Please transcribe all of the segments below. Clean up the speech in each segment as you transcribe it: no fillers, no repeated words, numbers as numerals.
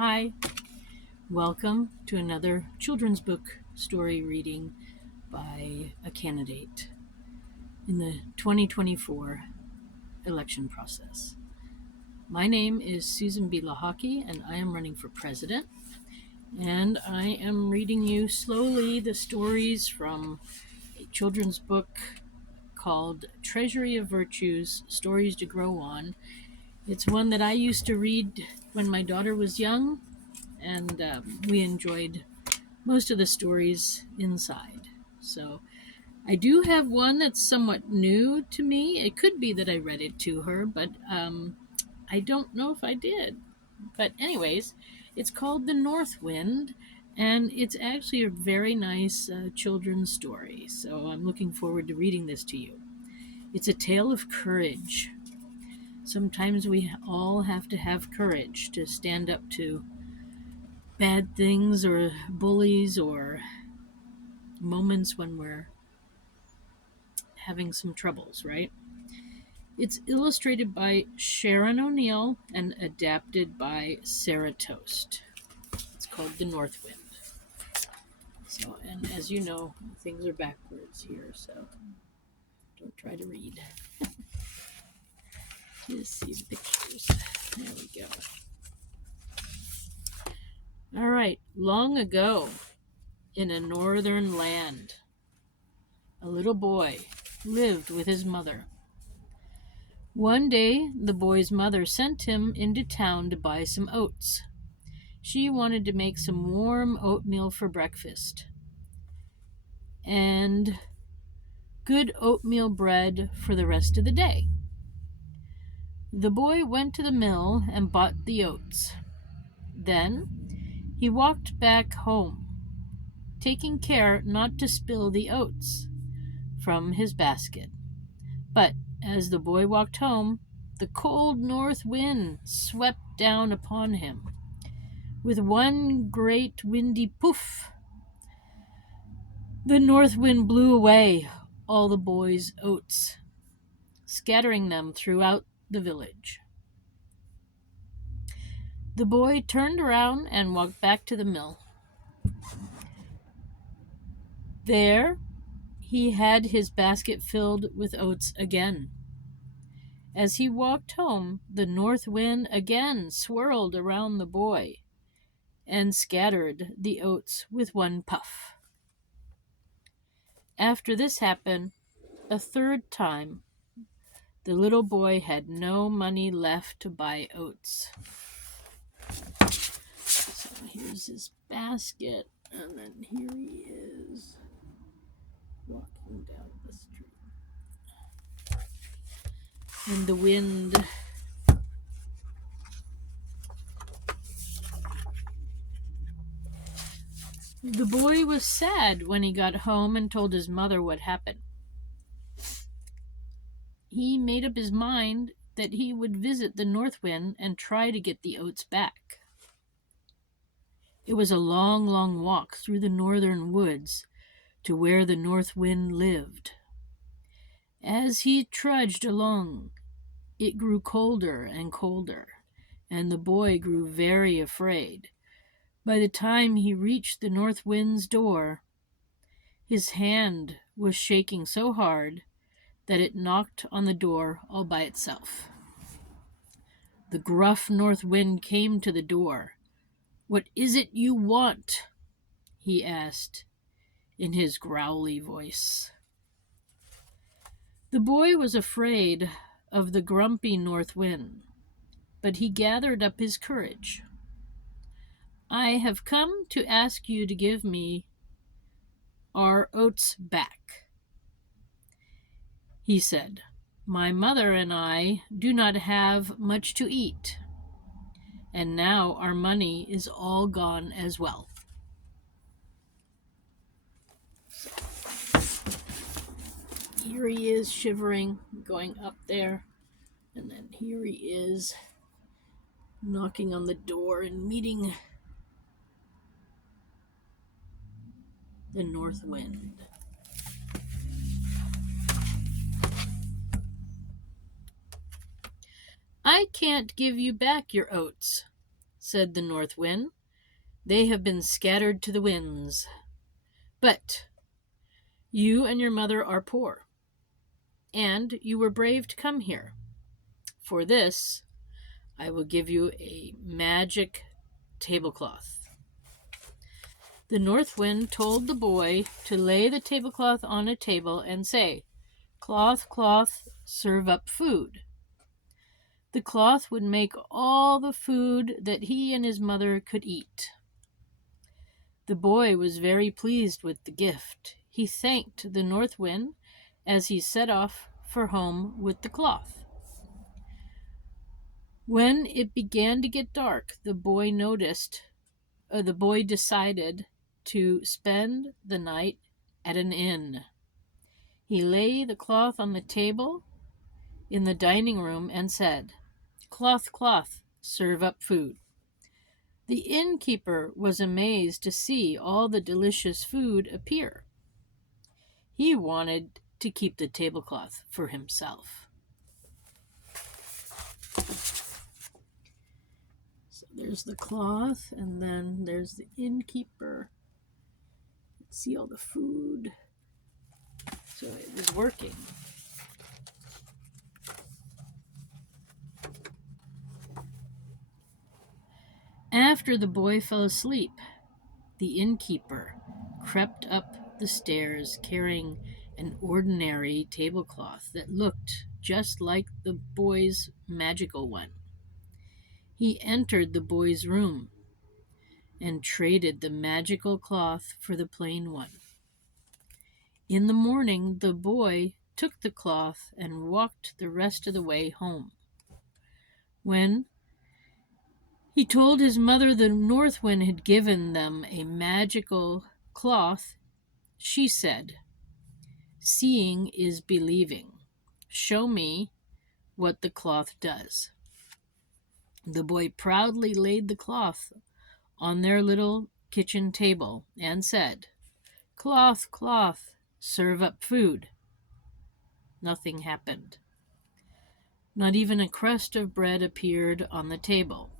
Hi, welcome to another children's book story reading by a candidate in the 2024 election process. My name is Susan B Lochocki, and I am running for president. And I am reading you slowly the stories from a children's book called Treasury of Virtues, Stories to Grow On. It's one that I used to read when my daughter was young, and we enjoyed most of the stories inside. So I do have one that's somewhat new to me. It could be that I read it to her, but I don't know if I did. But anyways, it's called The North Wind, and it's actually a very nice children's story. So I'm looking forward to reading this to you. It's a tale of courage. Sometimes we all have to have courage to stand up to bad things or bullies or moments when we're having some troubles, right? It's illustrated by Sharron O'Neill and adapted by Sarah Toast. It's called The North Wind. So, and as you know, things are backwards here, so don't try to read. Just see the pictures. There we go. All right. Long ago, in a northern land, a little boy lived with his mother. One day, the boy's mother sent him into town to buy some oats. She wanted to make some warm oatmeal for breakfast and good oatmeal bread for the rest of the day. The boy went to the mill and bought the oats. Then he walked back home, taking care not to spill the oats from his basket. But as the boy walked home, the cold north wind swept down upon him. With one great windy poof, the north wind blew away all the boy's oats, scattering them throughout the village. The boy turned around and walked back to the mill. There, he had his basket filled with oats again. As he walked home, the north wind again swirled around the boy and scattered the oats with one puff. After this happened a third time, the little boy had no money left to buy oats. So here's his basket, and then here he is walking down the street. And the wind The boy was sad when he got home and told his mother what happened. He made up his mind that he would visit the north wind and try to get the oats back. It was a long, long walk through the northern woods to where the north wind lived. As he trudged along, it grew colder and colder, and the boy grew very afraid. By the time he reached the north wind's door, his hand was shaking so hard that it knocked on the door all by itself. The gruff north wind came to the door. "What is it you want?" he asked in his growly voice. The boy was afraid of the grumpy north wind, but he gathered up his courage. "I have come to ask you to give me our oats back," he said. "My mother and I do not have much to eat, and now our money is all gone as well." Here he is shivering, going up there, and then here he is knocking on the door and meeting the north wind. "I can't give you back your oats," said the north wind. "They have been scattered to the winds. But you and your mother are poor, and you were brave to come here. For this, I will give you a magic tablecloth." The north wind told the boy to lay the tablecloth on a table and say, "Cloth, cloth, serve up food." The cloth would make all the food that he and his mother could eat. The boy was very pleased with the gift. He thanked the north wind as he set off for home with the cloth. When it began to get dark, the boy decided to spend the night at an inn. He lay the cloth on the table in the dining room and said, "Cloth, cloth, serve up food." The innkeeper was amazed to see all the delicious food appear. He wanted to keep the tablecloth for himself. So there's the cloth, and then there's the innkeeper. See all the food. So it was working. After the boy fell asleep, the innkeeper crept up the stairs carrying an ordinary tablecloth that looked just like the boy's magical one. He entered the boy's room and traded the magical cloth for the plain one. In the morning, the boy took the cloth and walked the rest of the way home. When he told his mother the north wind had given them a magical cloth, she said, "Seeing is believing. Show me what the cloth does." The boy proudly laid the cloth on their little kitchen table and said, "Cloth, cloth, serve up food." Nothing happened. Not even a crust of bread appeared on the table,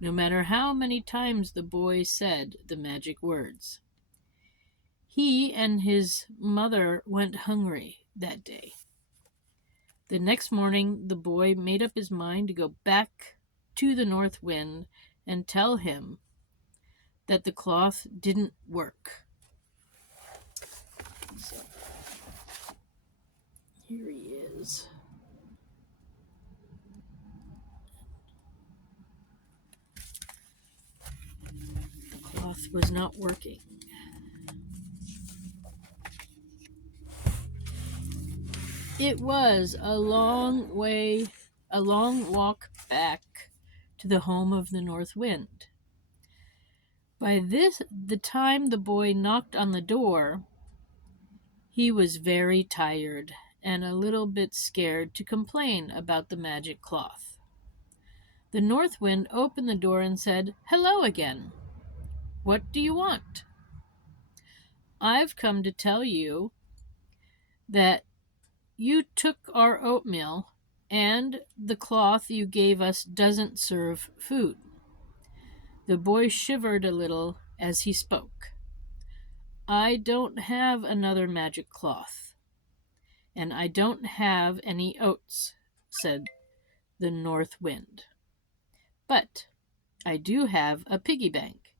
no matter how many times the boy said the magic words. He and his mother went hungry that day. The next morning, the boy made up his mind to go back to the north wind and tell him that the cloth didn't work. So, here he is. The cloth was not working. It was a long walk back to the home of the north wind. By the time the boy knocked on the door, he was very tired and a little bit scared to complain about the magic cloth. The north wind opened the door and said, "Hello again. What do you want?" "I've come to tell you that you took our oatmeal and the cloth you gave us doesn't serve food." The boy shivered a little as he spoke. "I don't have another magic cloth, and I don't have any oats," said the north wind. "But I do have a piggy bank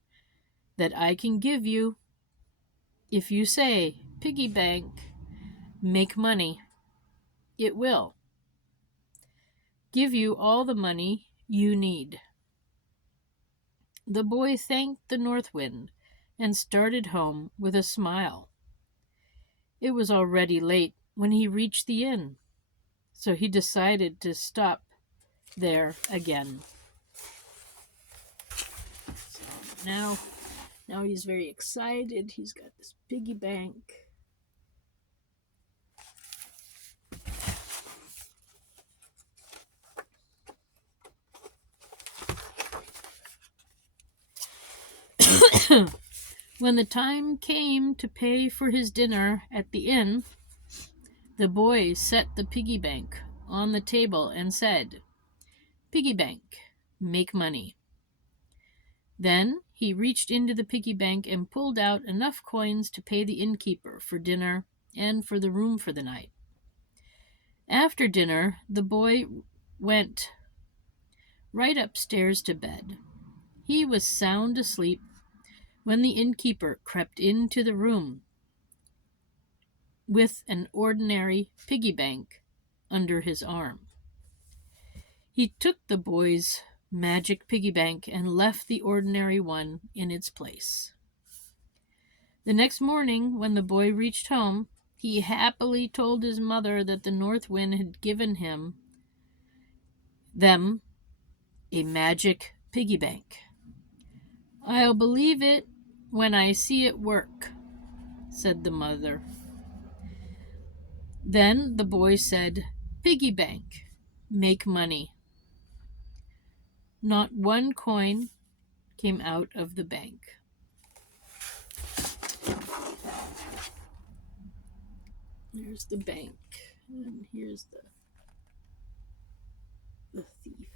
that I can give you if you say, 'Piggy bank, make money.' It will give you all the money you need." The boy thanked the north wind and started home with a smile. It was already late when he reached the inn, so he decided to stop there again. So now he's very excited. He's got this piggy bank. When the time came to pay for his dinner at the inn, the boy set the piggy bank on the table and said, "Piggy bank, make money." Then he reached into the piggy bank and pulled out enough coins to pay the innkeeper for dinner and for the room for the night. After dinner, the boy went right upstairs to bed. He was sound asleep when the innkeeper crept into the room with an ordinary piggy bank under his arm. He took the boy's magic piggy bank and left the ordinary one in its place. The next morning, when the boy reached home, he happily told his mother that the north wind had given them a magic piggy bank. "I'll believe it when I see it work," said the mother. Then the boy said, "Piggy bank, make money." Not one coin came out of the bank. There's the bank, and here's the thief.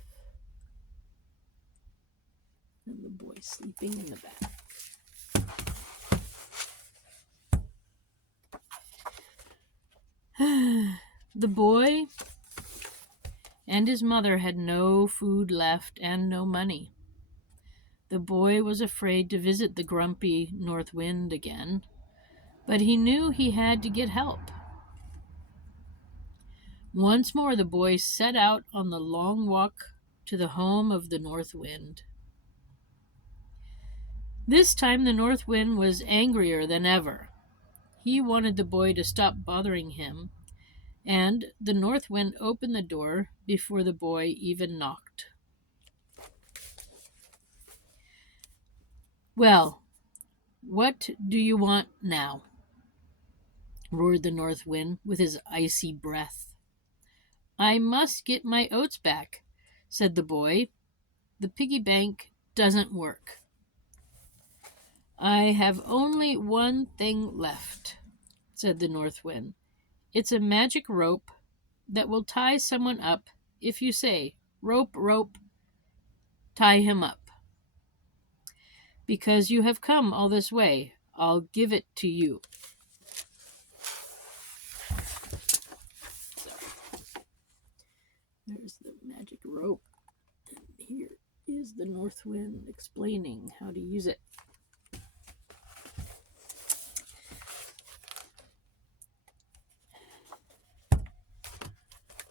And the boy sleeping in the back. The boy and his mother had no food left and no money. The boy was afraid to visit the grumpy north wind again, but he knew he had to get help. Once more the boy set out on the long walk to the home of the north wind. This time the north wind was angrier than ever. He wanted the boy to stop bothering him, and the north wind opened the door before the boy even knocked. "Well, what do you want now?" roared the north wind with his icy breath. "I must get my oats back," said the boy. "The piggy bank doesn't work." "I have only one thing left," said the north wind. "It's a magic rope that will tie someone up if you say, 'Rope, rope, tie him up.' Because you have come all this way, I'll give it to you." So, there's the magic rope. And here is the north wind explaining how to use it.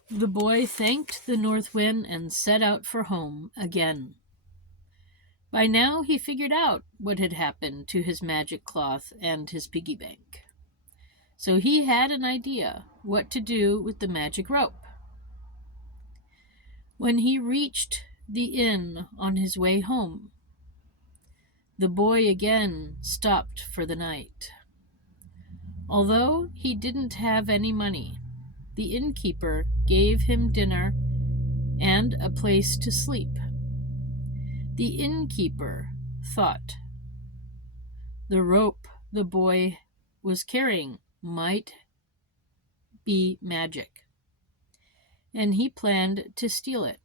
The boy thanked the north wind and set out for home again. By now he figured out what had happened to his magic cloth and his piggy bank. So he had an idea what to do with the magic rope. When he reached the inn on his way home, the boy again stopped for the night. Although he didn't have any money, the innkeeper gave him dinner and a place to sleep. The innkeeper thought the rope the boy was carrying might be magic, and he planned to steal it.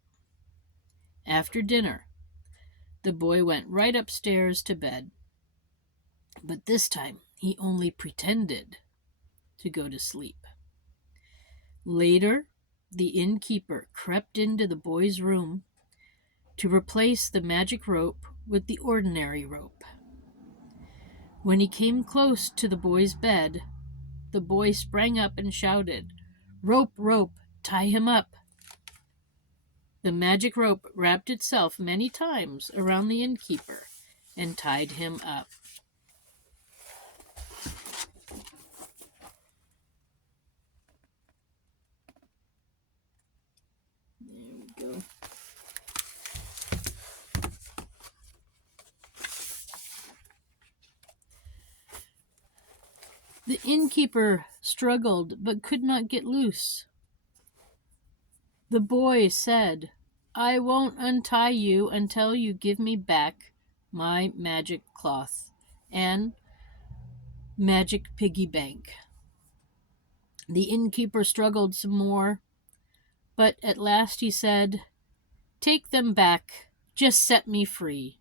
After dinner, the boy went right upstairs to bed, but this time he only pretended to go to sleep. Later, the innkeeper crept into the boy's room to replace the magic rope with the ordinary rope. When he came close to the boy's bed, the boy sprang up and shouted, "Rope, rope, tie him up." The magic rope wrapped itself many times around the innkeeper and tied him up. There we go. The innkeeper struggled but could not get loose. The boy said, "I won't untie you until you give me back my magic cloth and magic piggy bank." The innkeeper struggled some more, but at last he said, "Take them back, just set me free."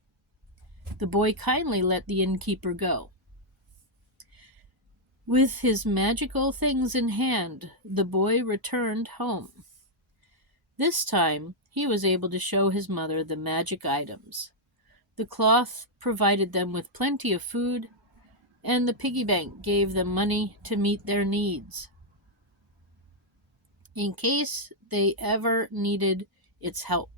the boy kindly let the innkeeper go. With his magical things in hand, the boy returned home. This time, he was able to show his mother the magic items. The cloth provided them with plenty of food, and the piggy bank gave them money to meet their needs, in case they ever needed its help.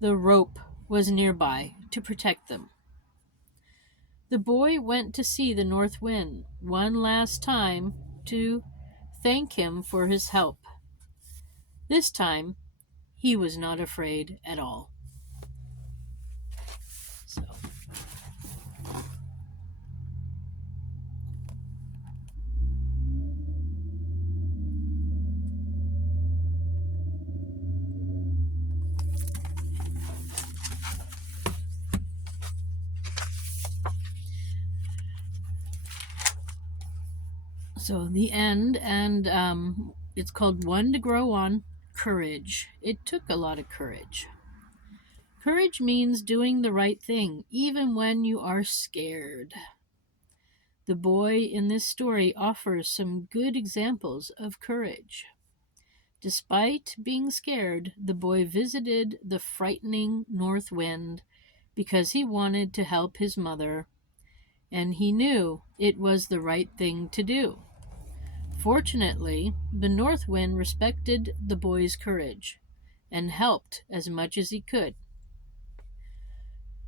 The rope was nearby to protect them. The boy went to see the North Wind one last time to thank him for his help. This time, he was not afraid at all. So the end, and it's called One to Grow On, Courage. It took a lot of courage. Courage means doing the right thing, even when you are scared. The boy in this story offers some good examples of courage. Despite being scared, the boy visited the frightening North Wind because he wanted to help his mother, and he knew it was the right thing to do. Fortunately, the North Wind respected the boy's courage and helped as much as he could.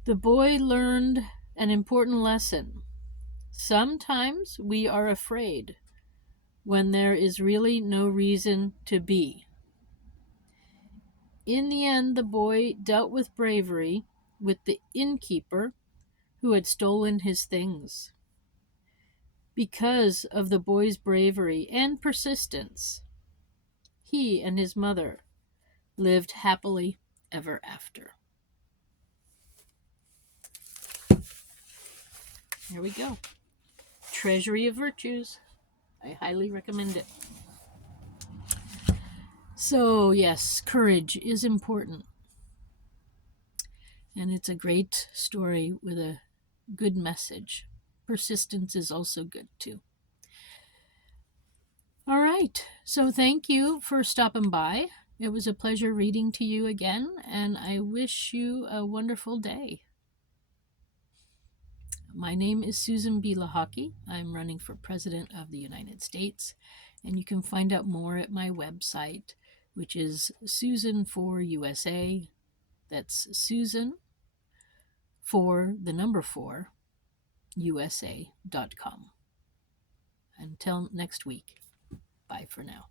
The boy learned an important lesson. Sometimes we are afraid when there is really no reason to be. In the end, the boy dealt with bravery with the innkeeper who had stolen his things. Because of the boy's bravery and persistence, he and his mother lived happily ever after. Here we go. Treasury of Virtues. I highly recommend it. So, yes, courage is important. And it's a great story with a good message. Persistence is also good, too. All right. So, thank you for stopping by. It was a pleasure reading to you again, and I wish you a wonderful day. My name is Susan B Lochocki. I'm running for President of the United States, and you can find out more at my website, which is Susan for USA. That's Susan for the number 4 USA.com. Until next week, bye for now.